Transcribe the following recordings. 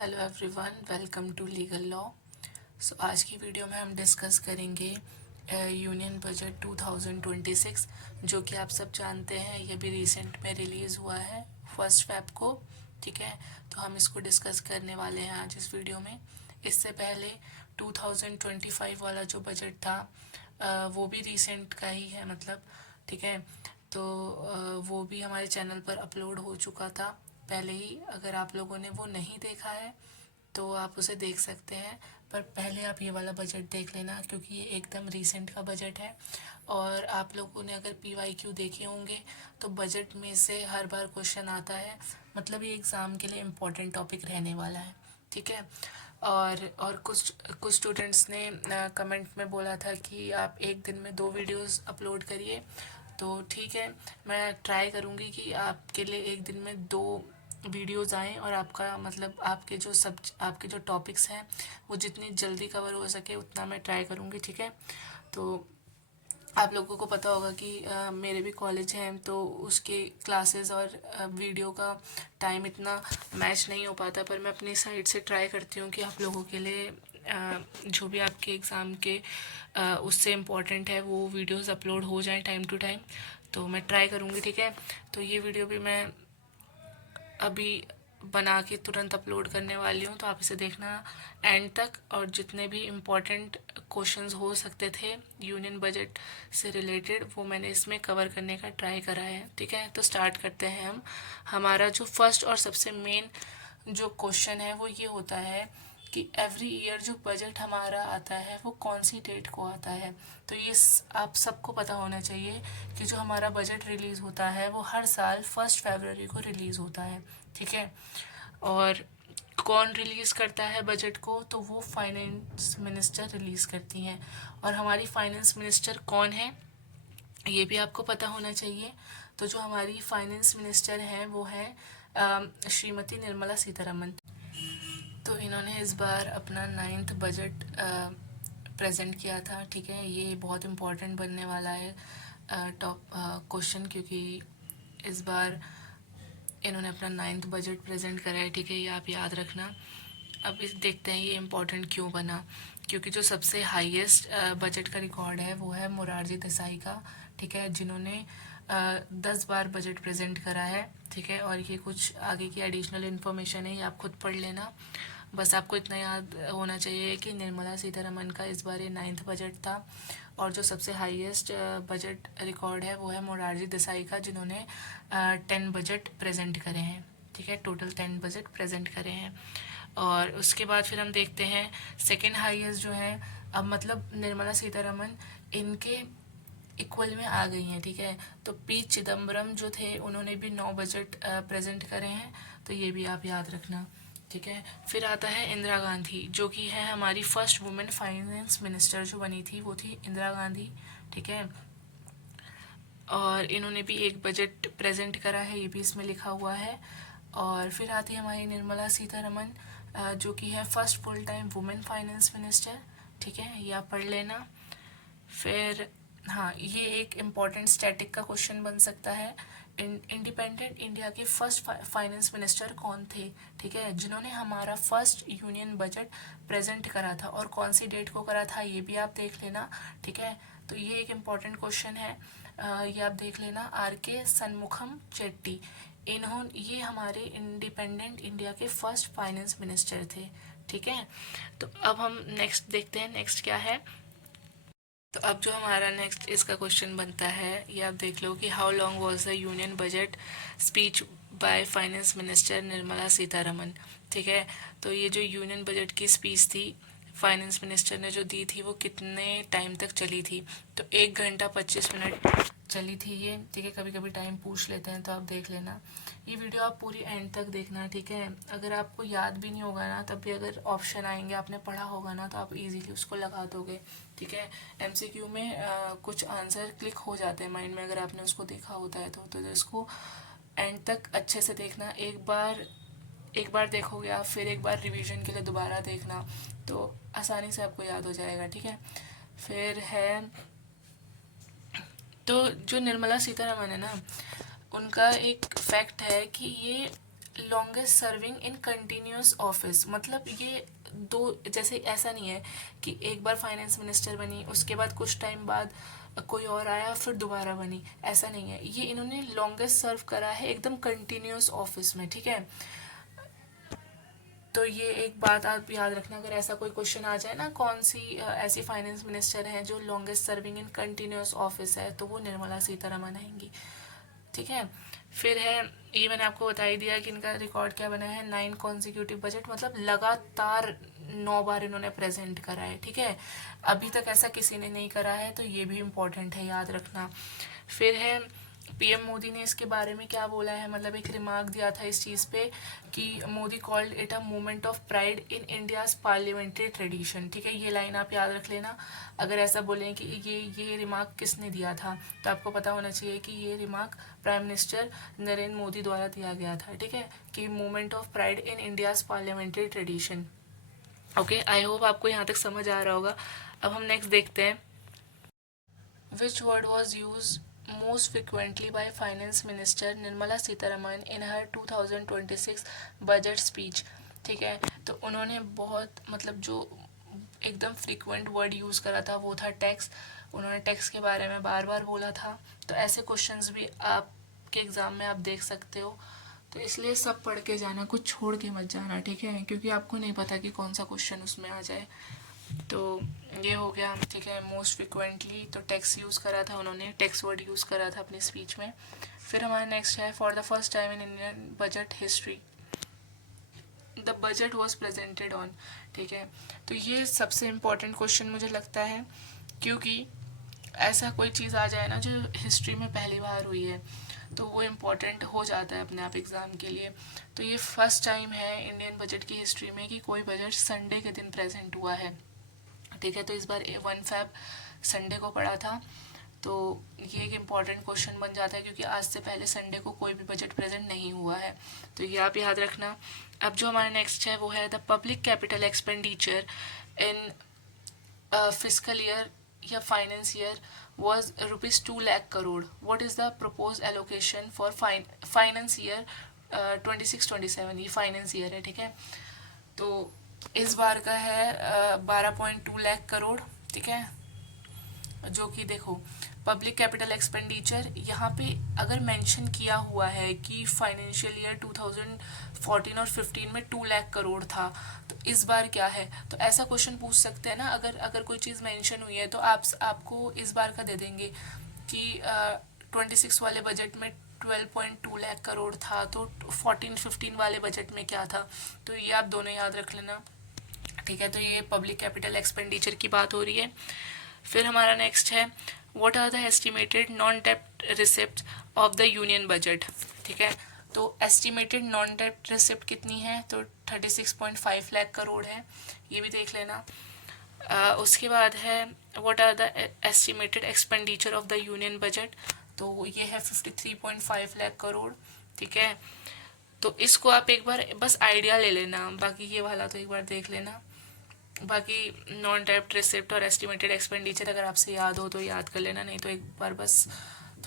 Hello everyone, welcome to legal law. आज की video में हम डिस्कस करेंगे यूनियन बजट 2026, जो कि आप सब जानते हैं ये भी रिसेंट में रिलीज़ हुआ है 1 फ़रवरी को। ठीक है, तो हम इसको डिस्कस करने वाले हैं आज इस वीडियो में। इससे पहले 2025 वाला जो बजट था वो भी रिसेंट का ही है, मतलब ठीक है। तो वो भी हमारे चैनल पर अपलोड हो चुका था पहले ही। अगर आप लोगों ने वो नहीं देखा है तो आप उसे देख सकते हैं, पर पहले आप ये वाला बजट देख लेना क्योंकि ये एकदम रीसेंट का बजट है। और आप लोगों ने अगर PYQ देखे होंगे तो बजट में से हर बार क्वेश्चन आता है, मतलब ये एग्ज़ाम के लिए इम्पोर्टेंट टॉपिक रहने वाला है। ठीक है। और कुछ कुछ स्टूडेंट्स ने कमेंट में बोला था कि आप एक दिन में 2 वीडियोस अपलोड करिए। तो ठीक है, मैं ट्राई करूँगी कि आपके लिए एक दिन में 2 वीडियोस आएँ और आपका मतलब आपके जो टॉपिक्स हैं वो जितनी जल्दी कवर हो सके उतना मैं ट्राई करूँगी। ठीक है। तो आप लोगों को पता होगा कि मेरे भी कॉलेज हैं तो उसके क्लासेस और वीडियो का टाइम इतना मैच नहीं हो पाता, पर मैं अपनी साइड से ट्राई करती हूँ कि आप लोगों के लिए जो भी आपके एग्ज़ाम के उससे इम्पोर्टेंट है वो वीडियोस अपलोड हो जाएं टाइम टू टाइम। तो मैं ट्राई करूँगी। ठीक है। तो ये वीडियो भी मैं अभी बना के तुरंत अपलोड करने वाली हूँ, तो आप इसे देखना एंड तक। और जितने भी इम्पोर्टेंट क्वेश्चंस हो सकते थे यूनियन बजट से रिलेटेड वो मैंने इसमें कवर करने का ट्राई करा है। ठीक है, तो स्टार्ट करते हैं हम। हमारा जो फर्स्ट और सबसे मेन जो क्वेश्चन है वो ये होता है कि एवरी ईयर जो बजट हमारा आता है वो कौन सी डेट को आता है। तो ये आप सबको पता होना चाहिए कि जो हमारा बजट रिलीज़ होता है वो हर साल 1 फ़रवरी को रिलीज़ होता है। ठीक है। और कौन रिलीज़ करता है बजट को, तो वो फाइनेंस मिनिस्टर रिलीज़ करती हैं। और हमारी फाइनेंस मिनिस्टर कौन है ये भी आपको पता होना चाहिए। तो जो हमारी फाइनेंस मिनिस्टर हैं वो है श्रीमती निर्मला सीतारमन। तो इन्होंने इस बार अपना 9th बजट प्रेजेंट किया था। ठीक है, ये बहुत इम्पोर्टेंट बनने वाला है टॉप क्वेश्चन, क्योंकि इस बार इन्होंने अपना 9th बजट प्रेजेंट करा है। ठीक है, ये आप याद रखना। अब इस देखते हैं ये इम्पोर्टेंट क्यों बना, क्योंकि जो सबसे हाईएस्ट बजट का रिकॉर्ड है वो है मोरारजी देसाई का। ठीक है, जिन्होंने 10 बार बजट प्रेजेंट करा है। ठीक है, और ये कुछ आगे की एडिशनल इन्फॉर्मेशन है, ये आप खुद पढ़ लेना। बस आपको इतना याद होना चाहिए कि निर्मला सीतारमन का इस बार ये 9th बजट था। और जो सबसे हाईएस्ट बजट रिकॉर्ड है वो है मोरारजी देसाई का, जिन्होंने 10 बजट प्रेजेंट करे हैं। ठीक है, टोटल 10 बजट प्रेजेंट करे हैं। और उसके बाद फिर हम देखते हैं सेकेंड हाईएस्ट जो है, अब मतलब निर्मला सीतारमन इनके इक्वल में आ गई हैं। ठीक है, तो पी चिदम्बरम जो थे उन्होंने भी 9 बजट प्रेजेंट करे हैं, तो ये भी आप याद रखना। ठीक है, फिर आता है इंदिरा गांधी, जो कि है हमारी फर्स्ट वुमेन फाइनेंस मिनिस्टर जो बनी थी वो थी इंदिरा गांधी। ठीक है, और इन्होंने भी एक बजट प्रेजेंट करा है, ये भी इसमें लिखा हुआ है। और फिर आती है हमारी निर्मला सीतारमन, जो कि है first full time women finance minister. ठीक है, ये आप पढ़ लेना। फिर हाँ, ये एक इम्पॉर्टेंट स्टैटिक का क्वेश्चन बन सकता है। इंडिपेंडेंट इंडिया के फर्स्ट फाइनेंस मिनिस्टर कौन थे। ठीक है, जिन्होंने हमारा फर्स्ट यूनियन बजट प्रेजेंट करा था और कौन सी डेट को करा था ये भी आप देख लेना। ठीक है, तो ये एक इम्पॉर्टेंट क्वेश्चन है। ये आप देख लेना। RK सन्मुखम चेट्टी, ये हमारे इंडिपेंडेंट इंडिया के फर्स्ट फाइनेंस मिनिस्टर थे। ठीक है, तो अब हम नेक्स्ट देखते हैं नेक्स्ट क्या है। तो अब जो हमारा नेक्स्ट इसका क्वेश्चन बनता है ये आप देख लो कि how long was the union budget speech by finance minister Nirmala Sitharaman. ठीक है, तो ये जो यूनियन बजट की स्पीच थी फाइनेंस मिनिस्टर ने जो दी थी वो कितने टाइम तक चली थी। तो 1 घंटा 25 मिनट चली थी ये। ठीक है, कभी कभी टाइम पूछ लेते हैं तो आप देख लेना। ये वीडियो आप पूरी एंड तक देखना। ठीक है, अगर आपको याद भी नहीं होगा ना तब भी अगर ऑप्शन आएंगे आपने पढ़ा होगा ना तो आप इजीली उसको लगा दोगे। ठीक है, MCQ में कुछ आंसर क्लिक हो जाते हैं माइंड में अगर आपने उसको देखा होता है तो इसको एंड तक अच्छे से देखना। एक बार देखोगे आप, फिर एक बार रिवीजन के लिए दोबारा देखना, तो आसानी से आपको याद हो जाएगा। ठीक है, फिर है तो जो निर्मला सीतारमन है ना, उनका एक फैक्ट है कि ये longest serving in continuous office, मतलब ये दो, जैसे ऐसा नहीं है कि एक बार फाइनेंस मिनिस्टर बनी उसके बाद कुछ टाइम बाद कोई और आया फिर दोबारा बनी, ऐसा नहीं है। ये इन्होंने लॉन्गेस्ट सर्व करा है एकदम कंटिन्यूस ऑफिस में, ठीक है। तो ये एक बात आप याद रखना, अगर ऐसा कोई क्वेश्चन आ जाए ना, कौन सी ऐसी फाइनेंस मिनिस्टर हैं जो longest serving in continuous office है, तो वो निर्मला सीतारमण आएंगी, ठीक है। फिर है, ये मैंने आपको बता ही दिया कि इनका रिकॉर्ड क्या बना है, 9 कॉन्जिक्यूटिव बजट, मतलब लगातार 9 बार इन्होंने प्रेजेंट करा है, ठीक है। अभी तक ऐसा किसी ने नहीं करा है, तो ये भी इम्पोर्टेंट है, याद रखना। फिर है, पीएम मोदी ने इसके बारे में क्या बोला है, मतलब एक रिमार्क दिया था इस चीज़ पे कि Modi called it a movement of pride in India's parliamentary tradition, ठीक है। ये लाइन आप याद रख लेना। अगर ऐसा बोलें कि ये रिमार्क किसने दिया था, तो आपको पता होना चाहिए कि ये remark prime minister Narendra Modi द्वारा दिया गया था, ठीक है, कि movement of pride in India's parliamentary tradition. Okay, I hope आपको यहाँ तक समझ आ रहा होगा। अब हम नेक्स्ट देखते हैं, which word was use most frequently by Finance Minister Nirmala Sitharaman in her 2026 budget speech, ठीक है। तो उन्होंने बहुत, मतलब जो एकदम फ्रिक्वेंट वर्ड यूज़ करा था वो था टैक्स। उन्होंने टैक्स के बारे में बार बार बोला था। तो ऐसे क्वेश्चंस भी आपके एग्ज़ाम में आप देख सकते हो, तो इसलिए सब पढ़ के जाना, कुछ छोड़ के मत जाना, ठीक है, क्योंकि आपको नहीं पता कि कौन सा क्वेश्चन उसमें आ जाए। तो ये हो गया, ठीक है। मोस्ट फ्रिक्वेंटली तो टैक्स यूज़ करा था उन्होंने, टैक्स वर्ड यूज़ करा था अपनी स्पीच में। फिर हमारा नेक्स्ट है, for the first time in Indian budget history the budget was presented on, ठीक है। तो ये सबसे इम्पोर्टेंट क्वेश्चन मुझे लगता है, क्योंकि ऐसा कोई चीज़ आ जाए ना जो हिस्ट्री में पहली बार हुई है, तो वो इम्पॉर्टेंट हो जाता है अपने आप एग्ज़ाम के लिए। तो ये फर्स्ट टाइम है इंडियन बजट की हिस्ट्री में कि कोई बजट संडे के दिन प्रेजेंट हुआ है, ठीक है। तो इस बार 1 फैब संडे को पड़ा था, तो ये एक इम्पॉर्टेंट क्वेश्चन बन जाता है, क्योंकि आज से पहले संडे को कोई भी बजट प्रेजेंट नहीं हुआ है, तो ये आप याद रखना। अब जो हमारा नेक्स्ट है वो है the public capital expenditure in fiscal year या finance year was ₹2 lakh crore. What is the propose allocation for finance year 26-27, ये फाइनेंस ईयर है, ठीक है। तो इस बार का है 12.2 लाख करोड़, ठीक है। जो कि देखो, पब्लिक कैपिटल एक्सपेंडिचर यहाँ पे अगर मेंशन किया हुआ है कि फाइनेंशियल ईयर 2014 और 15 में 2 लाख करोड़ था, तो इस बार क्या है, तो ऐसा क्वेश्चन पूछ सकते हैं ना। अगर कोई चीज़ मेंशन हुई है तो आपको इस बार का दे देंगे कि 26 वाले बजट में 12.2 लाख करोड़ था, तो 14-15 वाले बजट में क्या था, तो ये आप दोनों याद रख लेना, ठीक है। तो ये पब्लिक कैपिटल एक्सपेंडिचर की बात हो रही है। फिर हमारा नेक्स्ट है, what are the estimated non डेप्ट receipt of the union budget, ठीक है। तो एस्टिमेटेड नॉन डेप्ट रिसिप्ट कितनी है, तो 36.5 लाख करोड़ है, ये भी देख लेना। उसके बाद है, what are the estimated expenditure of the union budget, तो ये है 53.5 लाख करोड़, ठीक है। तो इसको आप एक बार बस आइडिया ले लेना, बाकी ये वाला तो एक बार देख लेना। बाकी नॉन डेप्ट रिसिप्ट और एस्टिमेटेड एक्सपेंडिचर अगर आपसे याद हो तो याद कर लेना, नहीं तो एक बार बस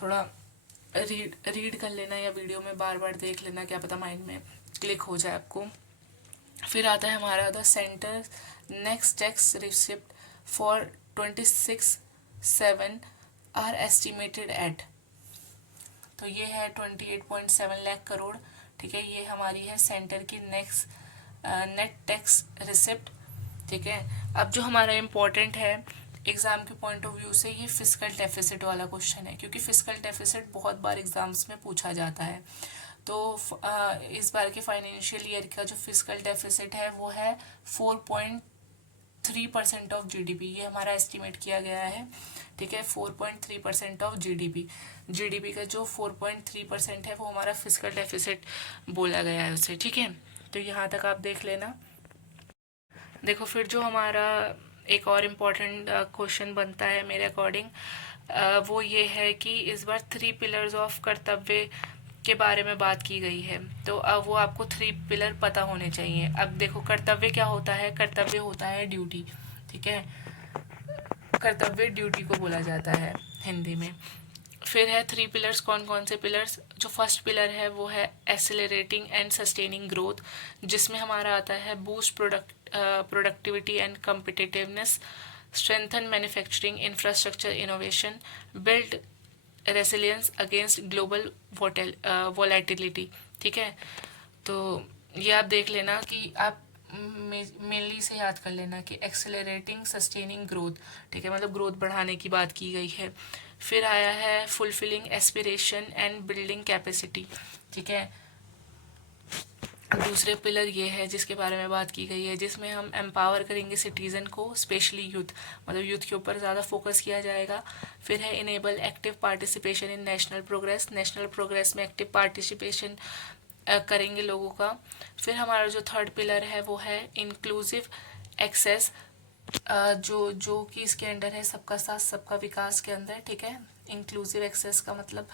थोड़ा रीड कर लेना या वीडियो में बार बार देख लेना, क्या पता माइंड में क्लिक हो जाए आपको। फिर आता है हमारा the centre next tax receipt for 26/7 are estimated at, तो ये है 28.7 लाख करोड़, ठीक है। ये हमारी है सेंटर की नेट टैक्स रिसिप्ट, ठीक है। अब जो हमारा इम्पोर्टेंट है एग्ज़ाम के पॉइंट ऑफ व्यू से, ये फिजिकल डेफिसिट वाला क्वेश्चन है, क्योंकि फिजिकल डेफिसिट बहुत बार एग्जाम्स में पूछा जाता है। तो इस बार के फाइनेंशियल ईयर का जो फिजिकल डेफिसिट है वो है 4.3% ऑफ जीडीपी, ये हमारा एस्टिमेट किया गया है, ठीक है। 4.3% ऑफ जीडीपी का जो 4.3% है वो हमारा फिजिकल डेफिसिट बोला गया है उसे, ठीक है। तो यहाँ तक आप देख लेना। देखो, फिर जो हमारा एक और इम्पॉर्टेंट क्वेश्चन बनता है मेरे अकॉर्डिंग, वो ये है कि इस बार 3 पिलर्स ऑफ कर्तव्य के बारे में बात की गई है, तो अब वो आपको 3 पिलर पता होने चाहिए। अब देखो, कर्तव्य क्या होता है, कर्तव्य होता है ड्यूटी, ठीक है। कर्तव्य ड्यूटी को बोला जाता है हिंदी में। फिर है 3 पिलर्स। कौन कौन से पिलर्स? जो फर्स्ट पिलर है वो है एक्सेलरेटिंग एंड सस्टेनिंग ग्रोथ, जिसमें हमारा आता है boost productivity and competitiveness, strengthen manufacturing infrastructure innovation, build resilience against global volatility. ठीक है, तो ये आप देख लेना कि आप मेनली से याद कर लेना कि एक्सेलरेटिंग सस्टेनिंग ग्रोथ, ठीक है, मतलब ग्रोथ बढ़ाने की बात की गई है। फिर आया है fulfilling aspiration and building capacity. ठीक है, दूसरे पिलर ये है जिसके बारे में बात की गई है, जिसमें हम एम्पावर करेंगे सिटीज़न को, स्पेशली यूथ, मतलब यूथ के ऊपर ज़्यादा फोकस किया जाएगा। फिर है enable active participation in national progress, national progress में एक्टिव पार्टिसिपेशन करेंगे लोगों का। फिर हमारा जो थर्ड पिलर है वो है इंक्लूसिव एक्सेस, जो कि इसके अंडर है सबका साथ सबका विकास के अंदर। ठीक है, इंक्लूसिव एक्सेस का मतलब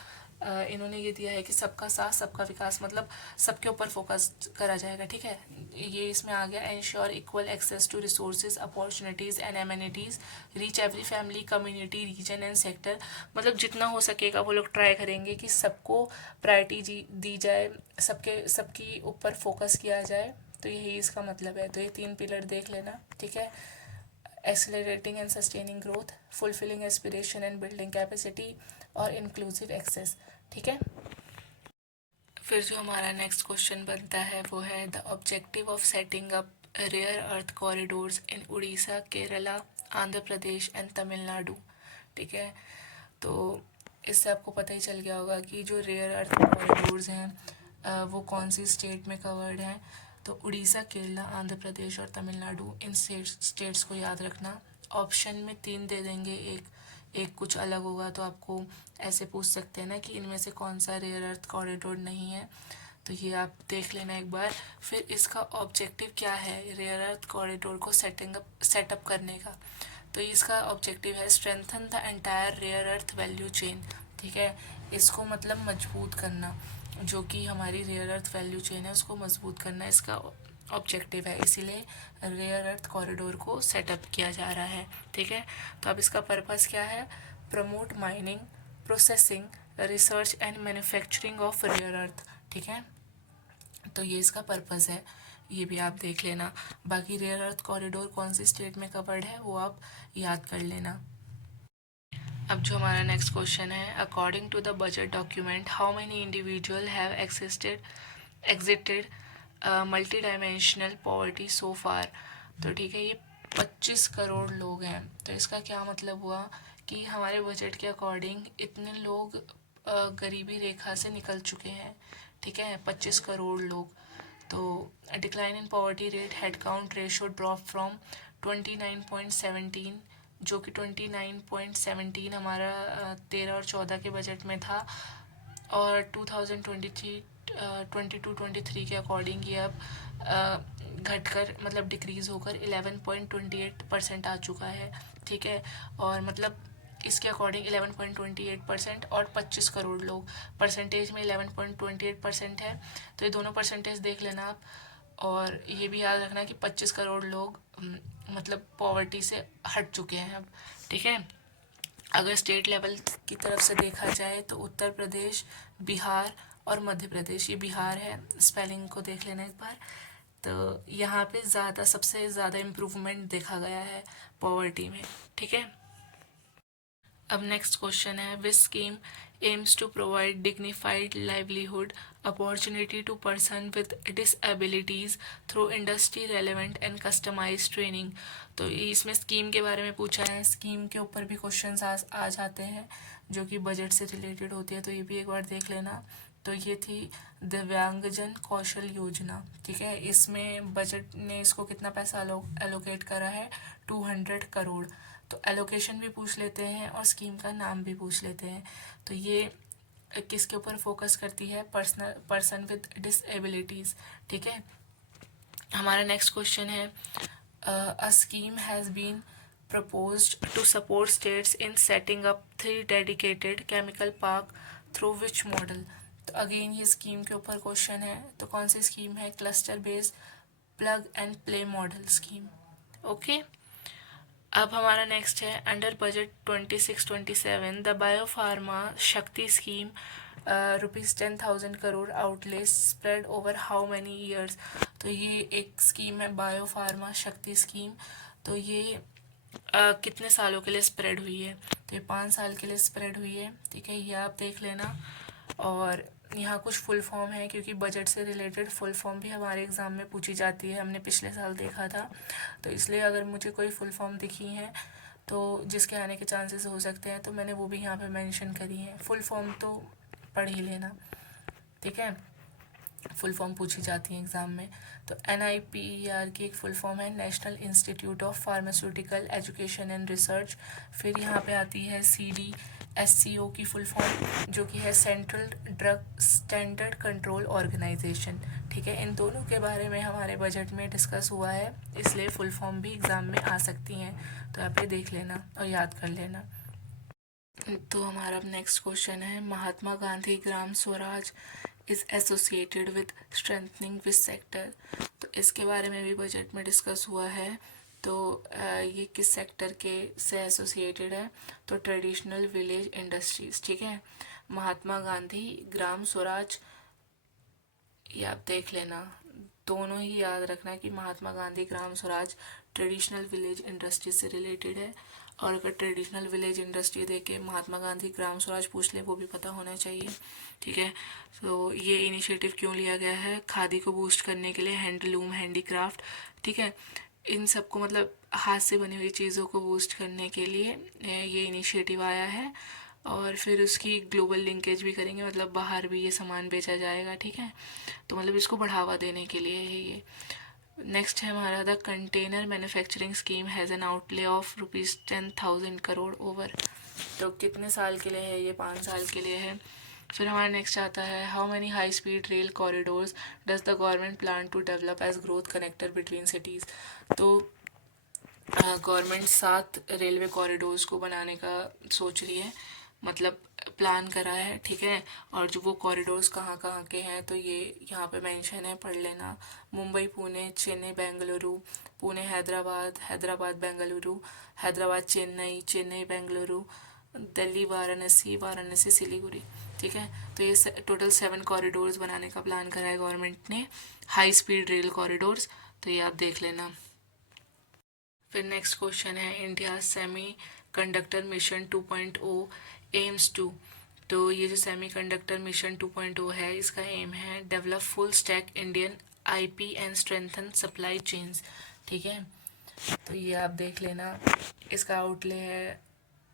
इन्होंने ये दिया है कि सबका साथ सबका विकास, मतलब सबके ऊपर फोकस करा जाएगा। ठीक है, ये इसमें आ गया ensure equal access to resources opportunities and amenities, reach every family community region and sector, मतलब जितना हो सकेगा वो लोग ट्राई करेंगे कि सबको प्रायोरिटी दी जाए, सबकी ऊपर फोकस किया जाए। तो यही इसका मतलब है। तो ये 3 पिलर देख लेना। ठीक है, accelerating and sustaining growth, fulfilling aspiration and building capacity, और इंक्लूसिव एक्सेस। ठीक है, फिर जो हमारा नेक्स्ट क्वेश्चन बनता है वो है the objective of setting up rare earth corridors in Orissa, Kerala, Andhra Pradesh and Tamil Nadu. ठीक है, तो इससे आपको पता ही चल गया होगा कि जो रेयर अर्थ कॉरिडोर्स हैं वो कौन सी स्टेट में कवर्ड हैं। तो उड़ीसा, केरला, आंध्र प्रदेश और तमिलनाडु, इन स्टेट्स को याद रखना। ऑप्शन में 3 दे देंगे, एक कुछ अलग होगा, तो आपको ऐसे पूछ सकते हैं ना कि इनमें से कौन सा रेयर अर्थ कॉरिडोर नहीं है। तो ये आप देख लेना एक बार। फिर इसका ऑब्जेक्टिव क्या है रेयर अर्थ कॉरिडोर को सेटअप करने का? तो इसका ऑब्जेक्टिव है strengthen the entire rare earth value chain. ठीक है, इसको मतलब मजबूत करना, जो कि हमारी रेयर अर्थ वैल्यू चेन है उसको मजबूत करना इसका ऑब्जेक्टिव है, इसीलिए रेयर अर्थ कॉरिडोर को सेटअप किया जा रहा है। ठीक है, तो अब इसका पर्पस क्या है? Promote mining, processing, research and manufacturing of rare earth. ठीक है, तो ये इसका पर्पस है, ये भी आप देख लेना। बाकी रेयर अर्थ कॉरिडोर कौन सी स्टेट में कवर्ड है वो आप याद कर लेना। अब जो हमारा नेक्स्ट क्वेश्चन है, according to the budget document how many individual have exited multi dimensional poverty so far. तो ठीक है, ये 25 करोड़ लोग हैं। तो इसका क्या मतलब हुआ कि हमारे बजट के अकॉर्डिंग इतने लोग गरीबी रेखा से निकल चुके हैं। ठीक है, 25 करोड़ लोग। तो decline in poverty rate, head count ratio drop from 29.17, जो कि 29.17 हमारा 13 और 14 के बजट में था, और 2022-23 के अकॉर्डिंग ये अब घटकर मतलब डिक्रीज़ होकर 11.28% आ चुका है। ठीक है, और मतलब इसके अकॉर्डिंग 11.28% और 25 करोड़ लोग, परसेंटेज में 11.28% है। तो ये दोनों परसेंटेज देख लेना आप, और ये भी याद रखना कि 25 करोड़ लोग मतलब पॉवर्टी से हट चुके हैं अब। ठीक है, अगर स्टेट लेवल की तरफ से देखा जाए तो उत्तर प्रदेश, बिहार और मध्य प्रदेश, ये बिहार है, स्पेलिंग को देख लेना एक बार। तो यहाँ पे सबसे ज़्यादा इम्प्रूवमेंट देखा गया है पॉवर्टी में। ठीक है, अब नेक्स्ट क्वेश्चन है which scheme aims to provide dignified livelihood opportunity to person with disabilities through industry relevant and customise training. तो इसमें स्कीम के बारे में पूछा है, स्कीम के ऊपर भी क्वेश्चंस आ जाते हैं जो कि बजट से रिलेटेड होती है, तो ये भी एक बार देख लेना। तो ये थी दिव्यांगजन कौशल योजना। ठीक है, इसमें बजट ने इसको कितना पैसा एलोकेट करा है? 200 करोड़। तो एलोकेशन भी पूछ लेते हैं और स्कीम का नाम भी पूछ लेते हैं। तो ये किसके ऊपर फोकस करती है? Person with disabilities. ठीक है, हमारा नेक्स्ट क्वेश्चन है a scheme has been proposed to support states in setting up 3 dedicated chemical park through which model। तो अगेन ये स्कीम के ऊपर क्वेश्चन है। तो कौन सी स्कीम है? Cluster based plug and play model scheme. Okay, अब हमारा नेक्स्ट है अंडर बजट 26-27 द बायोफार्मा शक्ति scheme ₹10,000 crore outlay spread over how many years. तो ये एक स्कीम है बायोफार्मा शक्ति स्कीम। तो ये कितने सालों के लिए स्प्रेड हुई है? तो ये 5 साल के लिए स्प्रेड हुई है। ठीक है, ये आप देख लेना। और यहाँ कुछ फुल फॉर्म है, क्योंकि बजट से रिलेटेड फुल फॉर्म भी हमारे एग्ज़ाम में पूछी जाती है, हमने पिछले साल देखा था। तो इसलिए अगर मुझे कोई फुल फॉर्म दिखी हैं तो जिसके आने के चांसेस हो सकते हैं, तो मैंने वो भी यहाँ पे मेंशन करी है। फुल फॉर्म तो पढ़ ही लेना, ठीक है, फुल फॉर्म पूछी जाती है एग्ज़ाम में। तो NIPER की एक फुल फॉर्म है national institute of pharmaceutical education and research. फिर यहाँ पे आती है CDSCO की फुल फॉर्म, जो कि है central drug standard control organisation. ठीक है, इन दोनों के बारे में हमारे बजट में डिस्कस हुआ है, इसलिए फुल फॉर्म भी एग्ज़ाम में आ सकती हैं। तो यहाँ पे देख लेना और याद कर लेना। तो हमारा अब नेक्स्ट क्वेश्चन है Mahatma Gandhi Gram Swaraj is associated with strengthening which sector. तो इसके बारे में भी बजट में डिस्कस हुआ है। तो ये किस सेक्टर के से एसोसिएटेड है? तो ट्रेडिशनल विलेज इंडस्ट्रीज। ठीक है, महात्मा गांधी ग्राम स्वराज, ये आप देख लेना। दोनों ही याद रखना कि महात्मा Gandhi Gram Swaraj traditional village industry से रिलेटेड है। और अगर ट्रेडिशनल विलेज इंडस्ट्री दे के महात्मा गांधी ग्राम स्वराज पूछ ले, वो भी पता होना चाहिए। ठीक है, तो ये इनिशिएटिव क्यों लिया गया है? खादी को बूस्ट करने के लिए, हैंडलूम, हैंडीक्राफ्ट, ठीक है, इन सबको मतलब हाथ से बनी हुई चीज़ों को बूस्ट करने के लिए ये इनिशिएटिव आया है। और फिर उसकी ग्लोबल लिंकेज भी करेंगे, मतलब बाहर भी ये सामान बेचा जाएगा। ठीक है, तो मतलब इसको बढ़ावा देने के लिए है ये। नेक्स्ट है हमारा the container manufacturing scheme has an outlay of ₹10,000 crore over. तो कितने साल के लिए है ये? 5 साल के लिए है। फिर हमारा नेक्स्ट आता है how many high speed rail corridors does the government plan to develop as growth connector between cities. तो गवर्नमेंट 7 रेलवे कॉरिडोर्स को बनाने का सोच रही है, मतलब प्लान करा है। ठीक है, और जो वो कॉरिडोर्स कहाँ कहाँ के हैं, तो ये यहाँ पे मेंशन है, पढ़ लेना। मुंबई पुणे, चेन्नई बेंगलुरु, पुणे हैदराबाद, हैदराबाद बेंगलुरु, हैदराबाद चेन्नई, चेन्नई बेंगलुरु, दिल्ली वाराणसी, वाराणसी सिलीगुड़ी। ठीक है, तो ये टोटल 7 कॉरिडोर्स बनाने का प्लान करा है गवर्नमेंट ने, हाई स्पीड रेल कॉरिडोर्स। तो ये आप देख लेना। फिर नेक्स्ट क्वेश्चन है India semiconductor mission 2.0 aims to. तो ये जो सेमी कंडक्टर मिशन 2.0 है, इसका एम है develop full stack Indian IP and strengthen supply chains. ठीक है, तो ये आप देख लेना। इसका आउटले है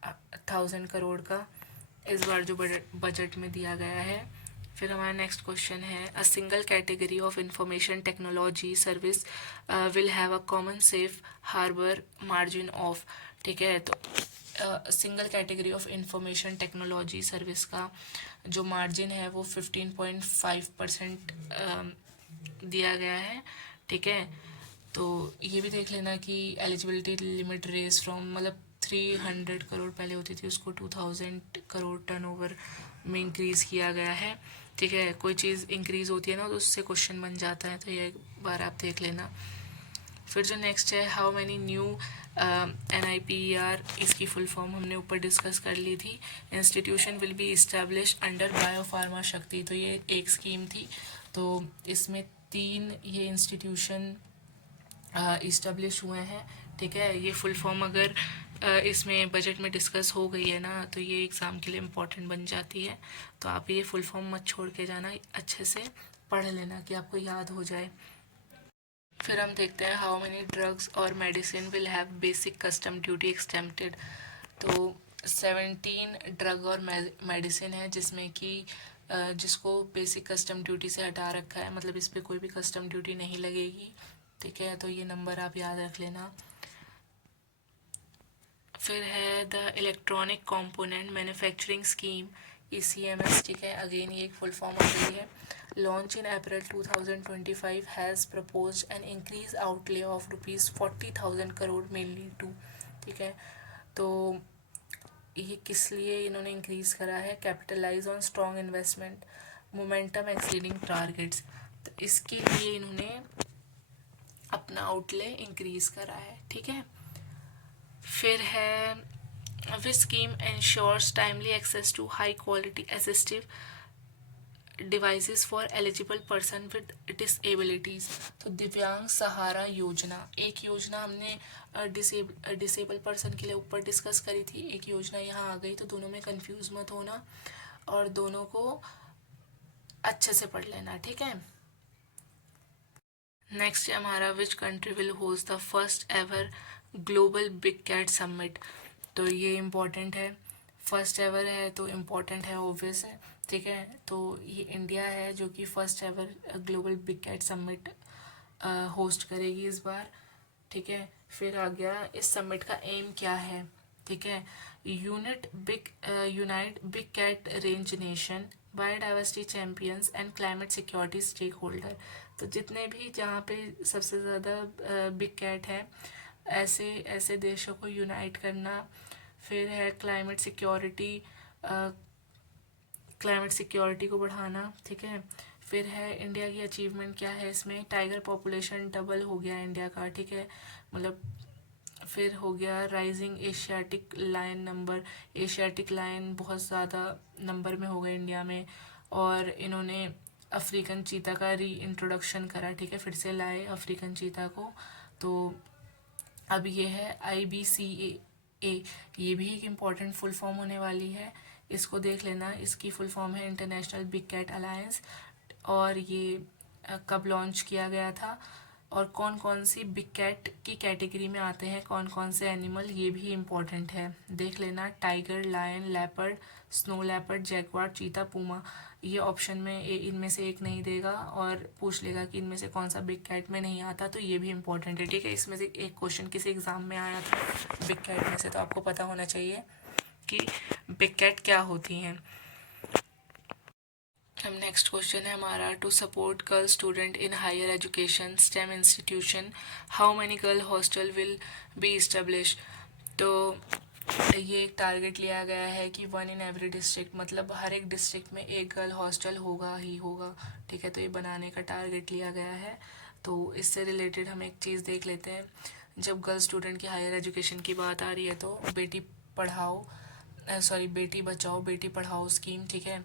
1,000 करोड़ का इस बार जो बजट में दिया गया है। फिर हमारा नेक्स्ट क्वेश्चन है a single category of information technology service will have a common safe harbour margin of. ठीक है, तो single category of information technology service का जो मार्जिन है वो 15.5% दिया गया है। ठीक है, तो ये भी देख लेना कि एलिजिबिलिटी लिमिट रेज फ्रॉम, मतलब 300 करोड़ पहले होती थी, उसको 2000 करोड़ टर्नओवर में इंक्रीज़ किया गया है। ठीक है, कोई चीज़ इंक्रीज़ होती है ना, तो उससे क्वेश्चन बन जाता है, तो ये एक बार आप देख लेना। फिर जो नेक्स्ट है हाउ मैनी न्यू NIPER, इसकी फुल फॉर्म हमने ऊपर डिस्कस कर ली थी। Institution will be establish under biopharma शक्ति। तो ये एक स्कीम थी, तो इसमें 3 ये इंस्टीट्यूशन इस्टेब्लिश हुए हैं। ठीक है, ये फुल फॉर्म अगर इसमें बजट में डिस्कस हो गई है ना, तो ये एग्ज़ाम के लिए इम्पोर्टेंट बन जाती है। तो आप ये फुल फॉर्म मत छोड़ के जाना, अच्छे से पढ़ लेना कि आपको याद हो जाए। फिर हम देखते हैं हाउ मेनी ड्रग्स और medicine will have basic custom duty exempted. तो 17 ड्रग और मेडिसिन है जिसमें कि जिसको बेसिक कस्टम ड्यूटी से हटा रखा है, मतलब इस पर कोई भी कस्टम ड्यूटी नहीं लगेगी। ठीक है, तो ये नंबर आप याद रख लेना। फिर है the electronic component manufacturing scheme ECMS। ठीक है, अगेन ये एक फुल फॉर्म आ गई है। Launch in April 2025 has proposed an increase outlay of ₹40,000 crore mainly to. ठीक है, तो ये किस लिए इन्होंने इंक्रीज़ करा है? Capitalise on strong investment momentum exceeding targets. तो इसके लिए इन्होंने अपना आउटले इंक्रीज़ करा है। ठीक है, फिर है which scheme ensures timely access to high quality assistive devices for eligible person with disabilities. तो दिव्यांग सहारा योजना, एक योजना हमने डिसेबल पर्सन के लिए ऊपर डिस्कस करी थी, एक योजना यहाँ आ गई, तो दोनों में कंफ्यूज मत होना और दोनों को अच्छे से पढ़ लेना, ठीक है। नेक्स्ट है हमारा which country will host the first ever global big cat summit. तो ये इम्पोर्टेंट है, फर्स्ट एवर है तो इम्पोर्टेंट है, ऑब्वियस है, ठीक है। तो ये इंडिया है जो कि first ever global big cat summit host करेगी इस बार, ठीक है। फिर आ गया इस समिट का एम क्या है, ठीक है। Unite big cat range nation, biodiversity champions and climate security stakeholder. तो जितने भी जहाँ पे सबसे ज़्यादा बिग कैट है, ऐसे ऐसे देशों को यूनाइट करना। फिर है क्लाइमेट सिक्योरिटी को बढ़ाना, ठीक है। फिर है इंडिया की अचीवमेंट क्या है इसमें, टाइगर पॉपुलेशन डबल हो गया इंडिया का, ठीक है, मतलब। फिर हो गया rising Asiatic lion number, Asiatic lion बहुत ज़्यादा नंबर में हो गए इंडिया में, और इन्होंने अफ्रीकन चीता का री इंट्रोडक्शन करा, ठीक है, फिर से लाए अफ्रीकन चीता को। तो अब ये है IBCA, ये भी एक इम्पॉर्टेंट फुल फॉर्म होने वाली है, इसको देख लेना। इसकी फुल फॉर्म है इंटरनेशनल बिग कैट अलायंस, और ये कब लॉन्च किया गया था, और कौन कौन सी बिग कैट की कैटेगरी में आते हैं, कौन कौन से एनिमल, ये भी इम्पॉर्टेंट है, देख लेना। Tiger, lion, leopard, snow leopard, jaguar, cheetah, puma. ये ऑप्शन में इनमें से एक नहीं देगा और पूछ लेगा कि इनमें से कौन सा बिग कैट में नहीं आता, तो ये भी इम्पॉर्टेंट है, ठीक है। इसमें से एक क्वेश्चन किसी एग्ज़ाम में आया था बिग कैट में से, तो आपको पता होना चाहिए कि बिग कैट क्या होती हैं। अब नेक्स्ट क्वेश्चन है हमारा, to support girl student in higher education STEM institution, how many girl hostel will be establish. तो ये एक टारगेट लिया गया है कि 1 इन एवरी डिस्ट्रिक्ट, मतलब हर एक डिस्ट्रिक्ट में एक गर्ल हॉस्टल होगा ही होगा, ठीक है। तो ये बनाने का टारगेट लिया गया है। तो इससे रिलेटेड हम एक चीज़ देख लेते हैं। जब गर्ल स्टूडेंट की हायर एजुकेशन की बात आ रही है तो बेटी बचाओ बेटी पढ़ाओ स्कीम, ठीक है,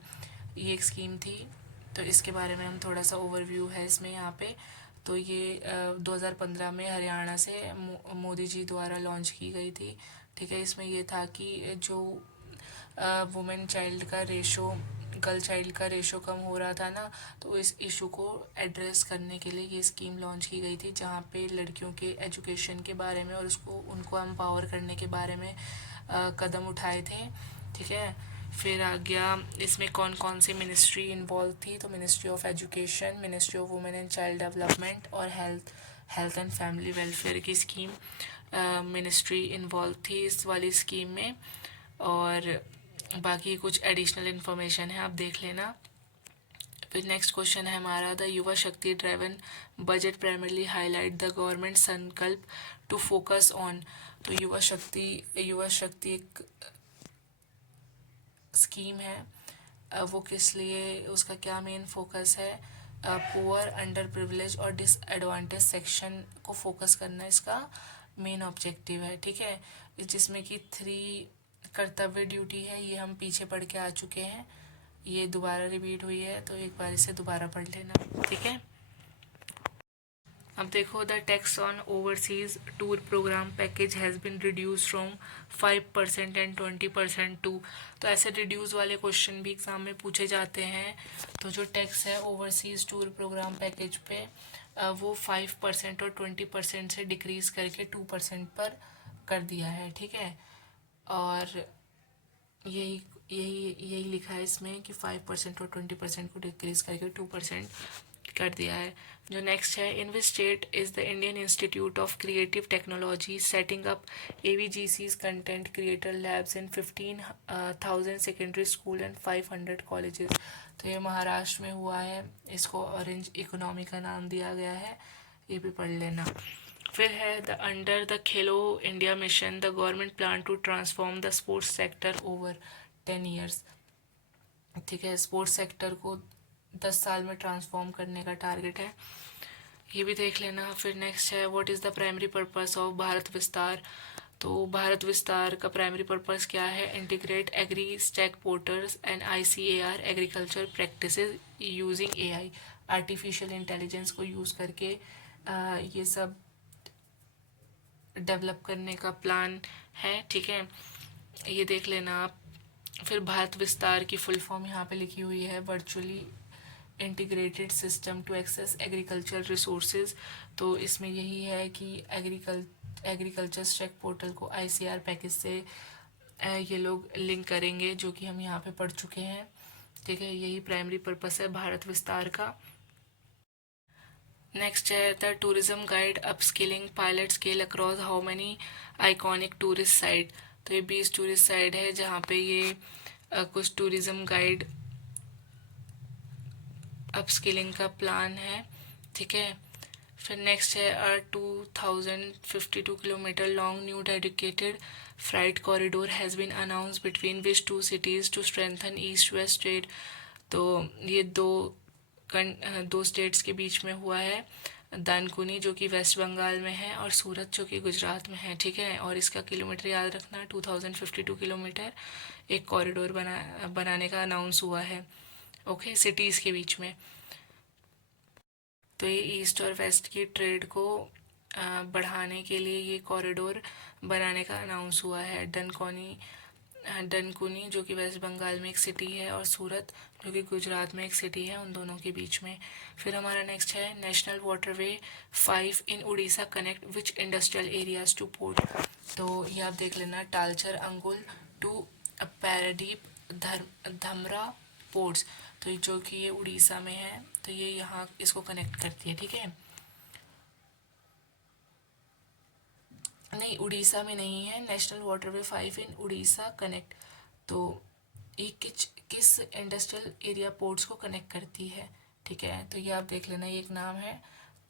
ये एक स्कीम थी। तो इसके बारे में हम थोड़ा सा ओवरव्यू है इसमें यहाँ पे। तो ये 2015 में हरियाणा से मोदी जी द्वारा लॉन्च की गई थी, ठीक है। इसमें ये था कि जो वुमेन चाइल्ड का रेशो, गर्ल चाइल्ड का रेशो कम हो रहा था ना, तो इस इशू को एड्रेस करने के लिए ये स्कीम लॉन्च की गई थी, जहाँ पे लड़कियों के एजुकेशन के बारे में और उनको एम्पावर करने के बारे में कदम उठाए थे, ठीक है। फिर आ गया इसमें कौन कौन सी मिनिस्ट्री इन्वॉल्व थी, तो ministry of education, ministry of women and child development और हेल्थ एंड फैमिली वेलफेयर की स्कीम मिनिस्ट्री इन्वॉल्व थी इस वाली स्कीम में। और बाकी कुछ एडिशनल इन्फॉर्मेशन है, आप देख लेना। फिर नेक्स्ट क्वेश्चन है हमारा, द युवा शक्ति driven budget primarily highlight the government संकल्प टू फोकस ऑन। तो युवा शक्ति एक स्कीम है, वो किस लिए, उसका क्या मेन फोकस है, पुअर, अंडर प्रिविलेज और डिसएडवांटेज सेक्शन को फोकस करना इसका मेन ऑब्जेक्टिव है, ठीक है। जिसमें कि 3 कर्तव्य ड्यूटी है, ये हम पीछे पढ़ के आ चुके हैं, ये दोबारा रिपीट हुई है, तो एक बार इसे दोबारा पढ़ लेना, ठीक है। अब देखो, the tax on overseas tour programme package has been reduce from 5% and 20% to. तो ऐसे रिड्यूस वाले क्वेश्चन भी एग्ज़ाम में पूछे जाते हैं। तो जो टैक्स है ओवरसीज़ टूर प्रोग्राम पैकेज पे, वो 5% और 20% से डिक्रीज़ करके 2% पर कर दिया है, ठीक है। और यही यही यही लिखा है इसमें कि 5% और 20% को डिक्रीज करके 2% कर दिया है। जो नेक्स्ट है, in which state is the Indian Institute of Creative Technology setting up AVGC's content creator labs in 15,000 secondary school and 500 colleges. तो ये महाराष्ट्र में हुआ है, इसको ऑरेंज इकोनॉमी का नाम दिया गया है, ये भी पढ़ लेना। फिर है the under the Khelo India mission the government plan to transform the sports sector over 10 years, ठीक है। स्पोर्ट्स सेक्टर को 10 साल में ट्रांसफॉर्म करने का टारगेट है, ये भी देख लेना। फिर नेक्स्ट है, what is the primary purpose of Bharat विस्तार। तो भारत विस्तार का प्राइमरी पर्पस क्या है? Integrate agri stack porters and ICAR agriculture practices using AI, artificial intelligence को यूज़ करके ये सब डेवलप करने का प्लान है। ठीक है, ये देख लेना आप। फिर भारत विस्तार की फुल फॉर्म यहाँ पे लिखी हुई है, virtually integrated system to access agriculture resources. तो इसमें यही है कि एग्रीकल्चर स्टैक पोर्टल को ICAR पैकेज से ये लोग लिंक करेंगे, जो कि हम यहाँ पे पढ़ चुके हैं। ठीक है, यही प्राइमरी पर्पस है भारत विस्तार का। नेक्स्ट है the tourism guide upskilling pilot scale across how many iconic tourist site. तो ये 20 टूरिस्ट साइट है जहाँ पे ये कुछ टूरिज्म गाइड अपस्किलिंग का प्लान है। ठीक है, फिर नेक्स्ट है 2052 kilometre long new dedicated freight corridor has been announce between which two cities to strengthen east west trade. तो ये दो स्टेट्स के बीच में हुआ है, दानकुनी जो कि वेस्ट बंगाल में है और सूरत जो कि गुजरात में है। ठीक है, और इसका किलोमीटर याद रखना, 2052 किलोमीटर एक कॉरिडोर बनाने का अनाउंस हुआ है। ओके, सिटीज़ के बीच में। तो ये ईस्ट और वेस्ट की ट्रेड को बढ़ाने के लिए ये कॉरिडोर बनाने का अनाउंस हुआ है। डनकुनी जो कि वेस्ट बंगाल में एक सिटी है और सूरत जो कि गुजरात में एक सिटी है, उन दोनों के बीच में। फिर हमारा नेक्स्ट है नेशनल वाटरवे 5 इन उड़ीसा कनेक्ट विच इंडस्ट्रियल एरियाज टू पोर्ट। तो ये आप देख लेना, टालचर अंगुल टू पैराडीप धमरा पोर्ट्स। तो जो कि ये उड़ीसा में है, तो ये यहाँ इसको कनेक्ट करती है। ठीक है, नहीं उड़ीसा में नहीं है, नेशनल वाटरवे 5 इन उड़ीसा कनेक्ट। तो ये किस इंडस्ट्रियल एरिया पोर्ट्स को कनेक्ट करती है। ठीक है, तो ये आप देख लेना, ये एक नाम है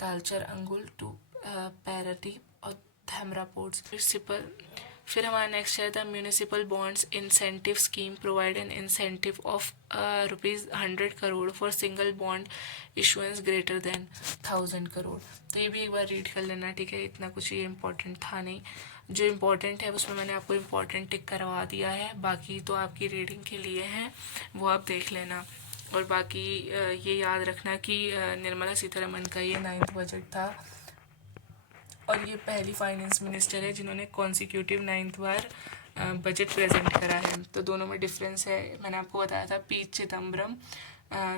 तालचर अंगुल टू पैरादीप और धमरा पोर्ट्स। फिर हमारा नेक्स्ट है the municipal bonds incentive scheme provide an incentive of ₹100 crore for single bond issuance greater than 1000 crore. तो ये भी एक बार रीड कर लेना। ठीक है, इतना कुछ ये इम्पोर्टेंट था नहीं, जो इम्पोर्टेंट है उसमें मैंने आपको इम्पोर्टेंट टिक करवा दिया है, बाकी तो आपकी रीडिंग के लिए हैं, वो आप देख लेना। और बाकी ये याद रखना कि निर्मला सीतारमन का ये 9th बजट था और ये पहली फाइनेंस मिनिस्टर है जिन्होंने कॉन्सिक्यूटिव 9th बार बजट प्रेजेंट करा है। तो दोनों में डिफरेंस है। मैंने आपको बताया था पी चिदम्बरम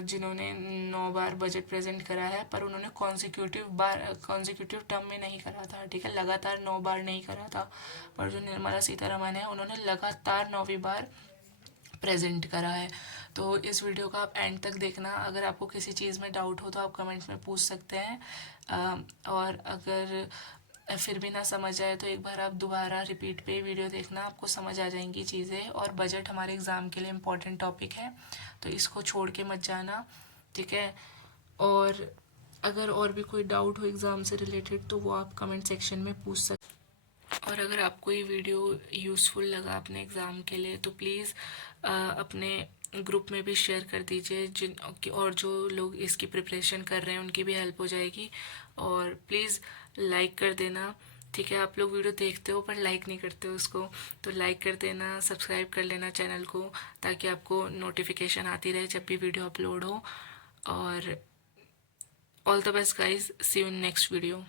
जिन्होंने 9 बार बजट प्रेजेंट करा है, पर उन्होंने कॉन्सिक्यूटिव टर्म में नहीं करा था। ठीक है, लगातार 9 बार नहीं करा था। पर जो निर्मला सीतारमन है उन्होंने लगातार 9वीं बार प्रेजेंट करा है। तो इस वीडियो का आप एंड तक देखना। अगर आपको किसी चीज़ में डाउट हो तो आप कमेंट्स में पूछ सकते हैं, और अगर फिर भी ना समझ आए तो एक बार आप दोबारा रिपीट पे वीडियो देखना, आपको समझ आ जाएंगी चीज़ें। और बजट हमारे एग्ज़ाम के लिए इम्पोर्टेंट टॉपिक है, तो इसको छोड़ के मत जाना। ठीक है, और अगर और भी कोई डाउट हो एग्ज़ाम से रिलेटेड तो वो आप कमेंट सेक्शन में पूछ सकते। और अगर आपको ये वीडियो यूज़फुल लगा अपने एग्ज़ाम के लिए तो प्लीज़ अपने ग्रुप में भी शेयर कर दीजिए, और जो लोग इसकी प्रिपरेशन कर रहे हैं उनकी भी हेल्प हो जाएगी। और प्लीज़ लाइक कर देना। ठीक है, आप लोग वीडियो देखते हो पर लाइक नहीं करते हो उसको, तो लाइक कर देना, सब्सक्राइब कर लेना चैनल को, ताकि आपको नोटिफिकेशन आती रहे जब भी वीडियो अपलोड हो। और all the best guys, see you in next video.